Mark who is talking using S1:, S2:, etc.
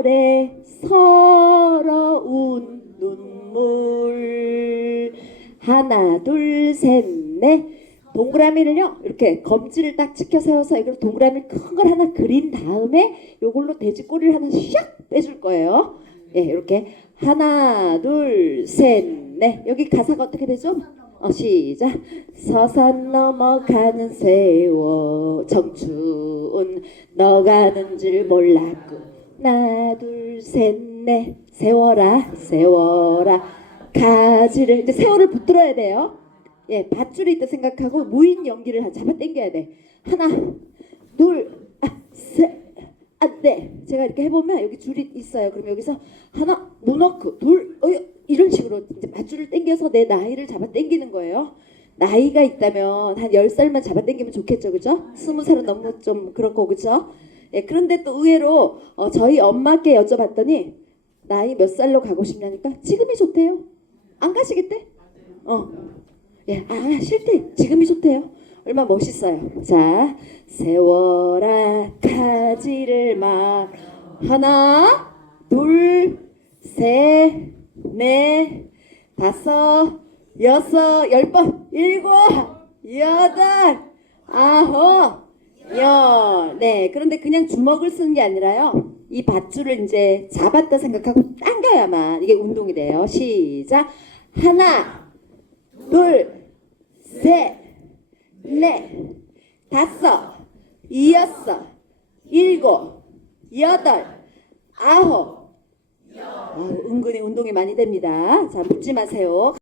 S1: 이별의 서러운 눈물. 하나 둘 셋 넷. 동그라미를요 이렇게 검지를 딱 치켜 세워서 이걸 동그라미 큰 걸 하나 그린 다음에 요걸로 돼지 꼬리를 하나 샥 빼줄 거예요. 예 이렇게. 하나 둘 셋 넷. 여기 가사가 어떻게 되죠? 어 시작. 서산 넘어가는 세월. 청춘 너가는 줄 몰랐고 하나 둘 셋 넷. 세워라 세워라. 가지를 이제 세월을 붙들어야 돼요. 예 밧줄이 있다 생각하고 무인 연기를 한 잡아 당겨야 돼. 하나 둘셋안돼 제가 이렇게 해보면 여기 줄이 있어요. 그럼 여기서 하나 노너크 둘 어, 이런 식으로 이제 밧줄을 당겨서 내 나이를 잡아 당기는 거예요. 나이가 있다면 한 10살만 잡아 당기면 좋겠죠. 그죠? 20살은 너무 좀 그렇고 그죠? 예, 그런데 또 의외로 어, 저희 엄마께 여쭤봤더니 나이 몇 살로 가고 싶냐니까 지금이 좋대요 안 가시겠대? 어. 예, 아 싫대 지금이 좋대요 얼마 나 멋있어요 자 세워라 가지를 막 하나 둘 셋 넷 다섯 여섯 열 번 일곱 여덟 아홉 열. 네. 그런데 그냥 주먹을 쓰는 게 아니라요. 이 밧줄을 이제 잡았다 생각하고 당겨야만 이게 운동이 돼요. 시작. 하나, 둘, 셋, 넷, 다섯, 여섯, 일곱, 여덟, 아홉. 어, 은근히 운동이 많이 됩니다. 자, 묻지 마세요.